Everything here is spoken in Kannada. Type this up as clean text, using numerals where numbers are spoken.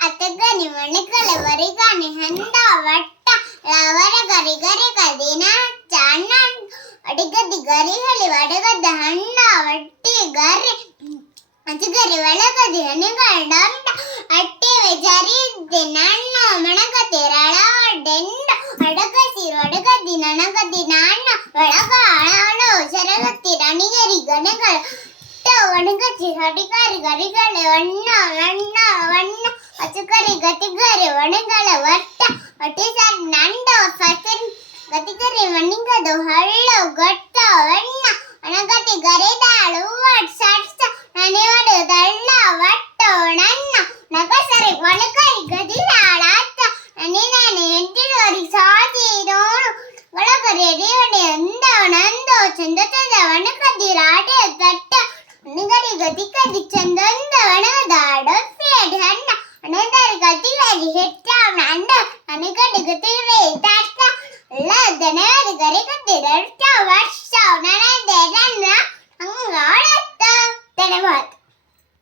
ಅತಗನಿ ಮಣಿಕಳೆ ವರಿಗಾನಿ ಹಂಡ ವಟ್ಟ ಲವರ ಗರಿ ಗರಿ ಕದಿನ ಚಾಣ ಅಡಿಗದಿ ಗರಿ ಹಳಿ ವಡಗದ ಹಂಡ ವಟ್ಟಿ ಗರಿ ಅಜಗರಿ ಒಳಗದಿ ಹನಿಗಂಡ ಅಟ್ಟಿ ಜರಿದ್ದೆ ನನ್ನ ಮಣಗತಿ ರಳವಡ್ಡೆಂಡ ಅಡಗಸಿ ಒಡಗದಿ ನನಗದಿ ನಾಣ್ಣ ಒಳಗ ಅಳಾಳು ಸರಗತ್ತಿ ರಣಿಗರಿ ಗಣಗಳ ಒಣಗತಿ ಹಡಿಗಾರಿ ಗರಿಗಳೆ ವಣ್ಣ ವಣ್ಣ ವಣ್ಣ ಅಚಕರಿ ಗತಿಗರಿ ಒಣಗಳ ವಟ್ಟ ಒಟ್ಟಿಸರಿ ನಂಡ ಫಸನ್ ಗತಿಗರಿ ಮಣಿಗದು ಹಳ್ಳು ಗೊಟ್ಟ ವಣ್ಣ ಅಣಗತಿ ಗರಿದಾಳು ವಟ್ ಸಟ್ಸ ನನಿವಡು ದಳ್ಳ ವಟ್ಟ ನನ್ನ ನಗಸರಿ ಒಣಗರಿ ಗದಿದಾಳಾತ ನನಿ ಎಂಟಿನೋರಿ ಸಾದಿ ನೋಡು ಒಳಗರಿ ಎಡಿವಡಿ ಅಂದವ ನಂದೋ ಚಂದ ಚಂದ ಒಣಗದಿ ರಾಟೆ ತಟ್ಟ ನಿಗಡಿ ಗತಿಗದಿ ಚಂದೊಂದ ಒಣಗದಾಡ ಫೇಡ್ ಹಣ್ಣ ಅಣದಾರಿ ಗತಿಗದಿ ಹೆಚ್ಚ ನಂದ ನನಗಡಿ ಗತಿಗಡಿ ತಟ್ಟ ಎಲ್ಲ